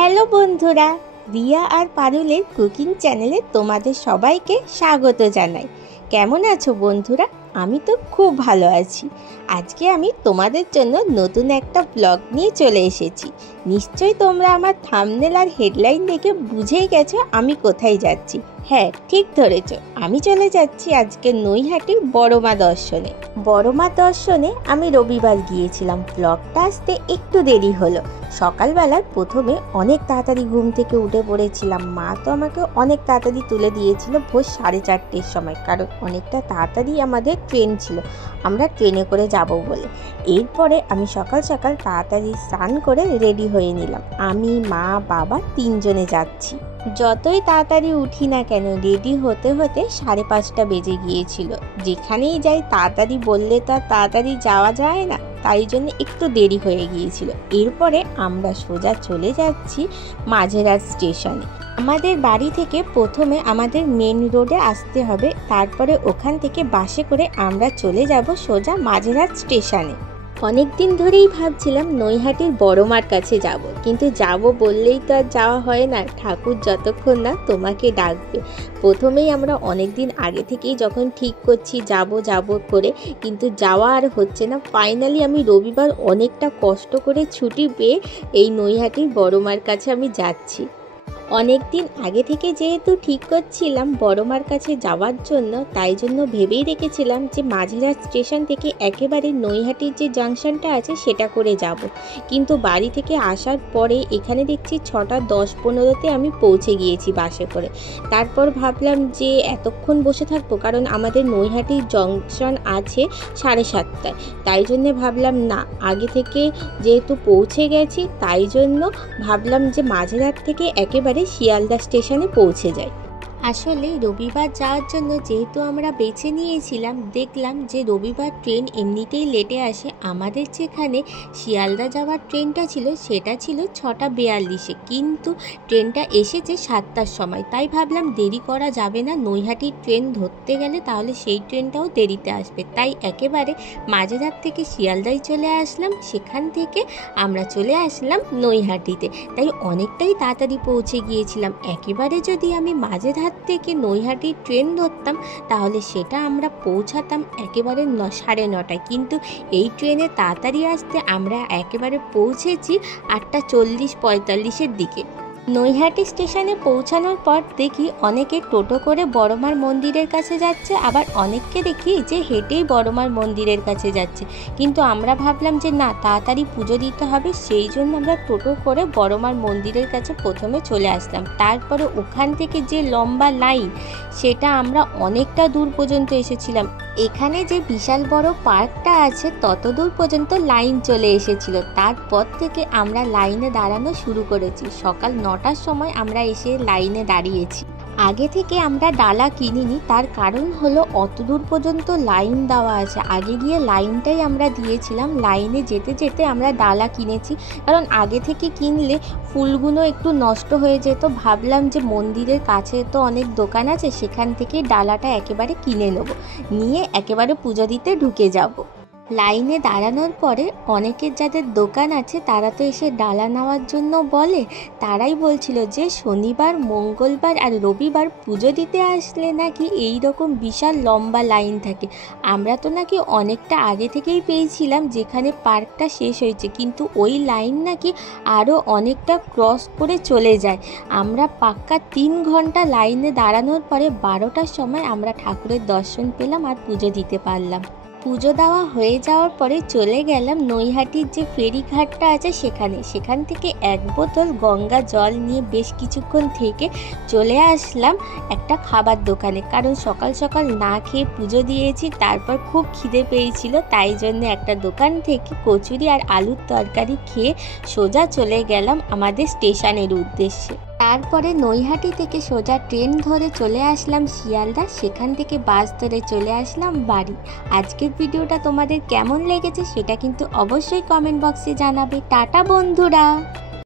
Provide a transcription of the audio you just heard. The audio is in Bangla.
হ্যালো বন্ধুরা, রিয়া আর পারুলের কুকিং চ্যানেলে তোমাদের সবাইকে স্বাগত জানাই। কেমন আছো বন্ধুরা? আমি তো খুব ভালো আছি। আজকে আমি তোমাদের জন্য নতুন একটা ব্লগ নিয়ে চলে এসেছি। নিশ্চয়ই তোমরা আমার থাম্বনেল আর হেডলাইন দেখে বুঝেই গেছো আমি কোথায় যাচ্ছি। হ্যাঁ, ঠিক ধরেছ, আমি চলে যাচ্ছি আজকে নৈহাটির বড়মা দর্শনে। বড়মা দর্শনে আমি রবিবার গিয়েছিলাম। ব্লগটা আসতে একটু দেরি হলো। সকালবেলায় প্রথমে অনেক তাড়াতাড়ি ঘুম থেকে উঠে পড়েছিলাম। মা তো আমাকে অনেক তাড়াতাড়ি তুলে দিয়েছিল ভোর 4:30-র সময়, কারণ অনেকটা তাড়াতাড়ি আমাদের ট্রেন ছিল, আমরা ট্রেনে করে যাব বলে। এরপরে আমি সকাল সকাল তাড়াতাড়ি স্নান করে রেডি হয়ে নিলাম। আমি, মা, বাবা তিনজনে যাচ্ছি। যতই তাড়াতাড়ি উঠি না কেন, রেডি হতে হতে 5:30 বেজে গিয়েছিল। যেখানেই যাই তাড়াতাড়ি বললে তো আর তাড়াতাড়ি যাওয়া যায় না, তাই জন্য একটু দেরি হয়ে গিয়েছিল। এরপরে আমরা সোজা চলে যাচ্ছি মাঝেরহাট স্টেশনে। আমাদের বাড়ি থেকে প্রথমে আমাদের মেন রোডে আসতে হবে, তারপরে ওখান থেকে বাসে করে আমরা চলে যাব সোজা মাঝেরহাট স্টেশনে। অনেক দিন ধরেই ভাবছিলাম নৈহাটির বড়মার কাছে যাব, কিন্তু যাব বললেই তো আর যাওয়া হয় না। ঠাকুর যতক্ষণ না তোমাকে ডাকবে। প্রথমেই আমরা অনেক দিন আগে থেকেই যখন ঠিক করছি যাব করে, কিন্তু যাওয়া আর হচ্ছে না। ফাইনালি আমি রবিবার অনেকটা কষ্ট করে ছুটি পেয়ে এই নৈহাটির বড়মার কাছে আমি যাচ্ছি। অনেক দিন আগে থেকে যেহেতু ঠিক করছিলাম বড়মার কাছে যাওয়ার জন্য, তাই জন্য ভেবেই রেখেছিলাম যে মাঝেরহাট স্টেশন থেকে একেবারে নৈহাটির যে জাংশনটা আছে সেটা করে যাব। কিন্তু বাড়ি থেকে আসার পরে এখানে দেখছি 6:10-15 আমি পৌঁছে গিয়েছি বাসে করে। তারপর ভাবলাম যে এতক্ষণ বসে থাকবো, কারণ আমাদের নৈহাটির জংশন আছে 7:30টায়। তাই জন্য ভাবলাম না, আগে থেকে যেহেতু পৌঁছে গেছি, তাই জন্য ভাবলাম যে মাঝেরহাট থেকে একেবারে শিয়ালদা স্টেশনে পৌঁছে যাই। আসলে রবিবার যাওয়ার জন্য যেহেতু আমরা বেছে নিয়েছিলাম, দেখলাম যে রবিবার ট্রেন এমনিতেই লেটে আসে। আমাদের যেখানে শিয়ালদা যাওয়ার ট্রেনটা ছিল সেটা ছিল 6:42, কিন্তু ট্রেনটা এসেছে 7টার সময়। তাই ভাবলাম দেরি করা যাবে না, নৈহাটির ট্রেন ধরতে গেলে তাহলে সেই ট্রেনটাও দেরিতে আসবে। তাই একেবারে মাঝেরহাট থেকে শিয়ালদায় চলে আসলাম, সেখান থেকে আমরা চলে আসলাম নৈহাটিতে। তাই অনেকটাই তাড়াতাড়ি পৌঁছে গিয়েছিলাম। একেবারে যদি আমি মাঝেরহাট থেকে নৈহাটির ট্রেন ধরতাম তাহলে সেটা আমরা পৌঁছাতাম একেবারে 9:30টায়, কিন্তু এই ট্রেনে তাড়াতাড়ি আসতে আমরা একেবারে পৌঁছেছি 8:40-45-এর দিকে। নৈহাটি স্টেশনে পৌঁছানোর পর দেখি অনেকে টোটো করে বড়মার মন্দিরের কাছে যাচ্ছে, আবার অনেককে দেখি যে হেঁটেই বড়মার মন্দিরের কাছে যাচ্ছে। কিন্তু আমরা ভাবলাম যে না, তাড়াতাড়ি পুজো দিতে হবে, সেই জন্য আমরা টোটো করে বড়মার মন্দিরের কাছে প্রথমে চলে আসলাম। তারপরে ওখান থেকে যে লম্বা লাইন, সেটা আমরা অনেকটা দূর পর্যন্ত এসেছিলাম। এখানে যে বিশাল বড় পার্কটা আছে তত দূর পর্যন্ত লাইন চলে এসেছিল। তারপর থেকে আমরা লাইনে দাঁড়ানো শুরু করেছি। সকাল 9টার সময় আমরা এসে লাইনে দাঁড়িয়েছি। আগে থেকে আমরা ডালা কিনিনি, তার কারণ হলো অত দূর পর্যন্ত লাইন দেওয়া আছে। আগে গিয়ে লাইনটাই আমরা দিয়েছিলাম। লাইনে যেতে যেতে আমরা ডালা কিনেছি, কারণ আগে থেকে কিনলে ফুলগুলো একটু নষ্ট হয়ে যেত। ভাবলাম যে মন্দিরের কাছে তো অনেক দোকান আছে, সেখান থেকে ডালাটা একেবারে কিনে নেবো, নিয়ে একেবারে পুজো দিতে ঢুকে যাব। লাইনে দাঁড়ানোর পরে অনেকের যাদের দোকান আছে তারা তো এসে ডালা নেওয়ার জন্য বলে। তারাই বলছিল যে শনিবার, মঙ্গলবার আর রবিবার পুজো দিতে আসলে নাকি এই রকম বিশাল লম্বা লাইন থাকে। আমরা তো নাকি অনেকটা আগে থেকেই পেয়েছিলাম যেখানে পার্কটা শেষ হয়েছে, কিন্তু ওই লাইন নাকি আরও অনেকটা ক্রস করে চলে যায়। আমরা পাক্কা 3 ঘন্টা লাইনে দাঁড়ানোর পরে 12টার সময় আমরা ঠাকুরের দর্শন পেলাম আর পুজো দিতে পারলাম। পুজো দেওয়া হয়ে যাওয়ার পরে চলে গেলাম নৈহাটির যে ফেরিঘাটটা আছে সেখান থেকে 1 বোতল গঙ্গা জল নিয়ে বেশ কিছুক্ষণ থেকে চলে আসলাম একটা খাবার দোকানে, কারণ সকাল সকাল না খেয়ে পুজো দিয়েছি। তারপর খুব খিদে পেয়েছিল, তাই জন্য একটা দোকান থেকে কচুরি আর আলুর তরকারি খেয়ে সোজা চলে গেলাম আমাদের স্টেশনের উদ্দেশ্যে। তারপরে নৈহাটি থেকে সোজা ট্রেন ধরে চলে আসলাম শিয়ালদা, সেখান থেকে বাস ধরে চলে আসলাম বাড়ি। আজকের ভিডিওটা তোমাদের কেমন লেগেছে সেটা কিন্তু অবশ্যই কমেন্ট বক্সে জানাবে। টাটা বন্ধুরা।